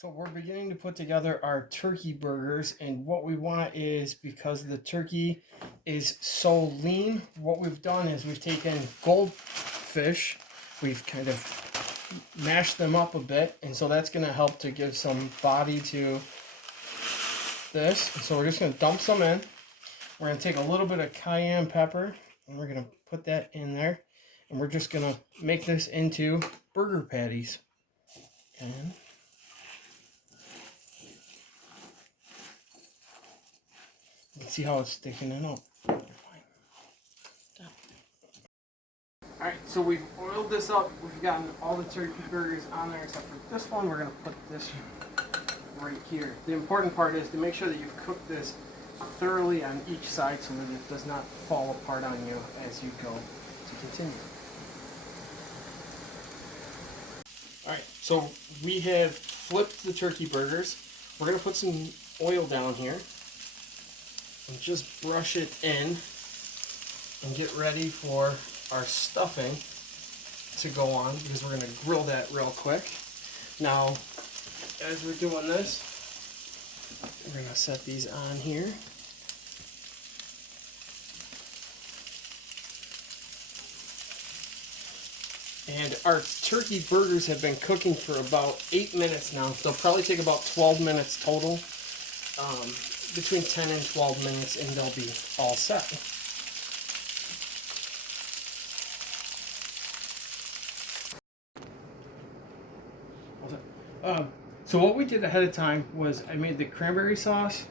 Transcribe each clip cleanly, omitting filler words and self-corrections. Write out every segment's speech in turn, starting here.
So we're beginning to put together our turkey burgers, and what we want is, because the turkey is so lean, what we've done is we've taken goldfish, we've kind of mashed them up a bit, and so that's going to help to give some body to this. And so we're just going to dump some in. We're going to take a little bit of cayenne pepper, and we're going to put that in there, and we're just going to make this into burger patties. And let's see how it's sticking it up. Alright, so we've oiled this up. We've gotten all the turkey burgers on there except for this one. We're going to put this right here. The important part is to make sure that you've cooked this thoroughly on each side so that it does not fall apart on you as you go to continue. Alright, so we have flipped the turkey burgers. We're going to put some oil down here and just brush it in and get ready for our stuffing to go on, because we're going to grill that real quick. Now, as we're doing this, we're going to set these on here. And our turkey burgers have been cooking for about 8 minutes now. They'll probably take about 12 minutes total. Between 10 and 12 minutes, and they'll be all set. So what we did ahead of time was I made the cranberry sauce,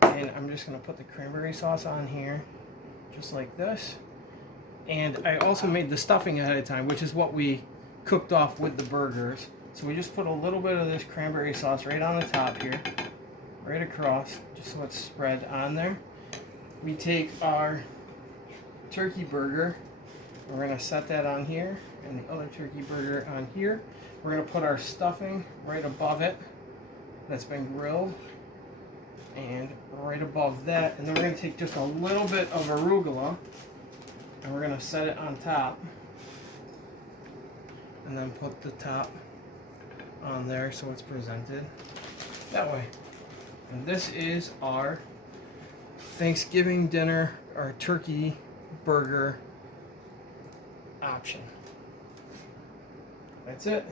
and I'm just going to put the cranberry sauce on here, just like this. And I also made the stuffing ahead of time, which is what we cooked off with the burgers. So we just put a little bit of this cranberry sauce right on the top here, right across, just so it's spread on there. We take our turkey burger, we're going to set that on here, and the other turkey burger on here. We're going to put our stuffing right above it that's been grilled, and right above that. And then we're going to take just a little bit of arugula, and we're going to set it on top, and then put the top on there so it's presented that way. And this is our Thanksgiving dinner, our turkey burger option. That's it.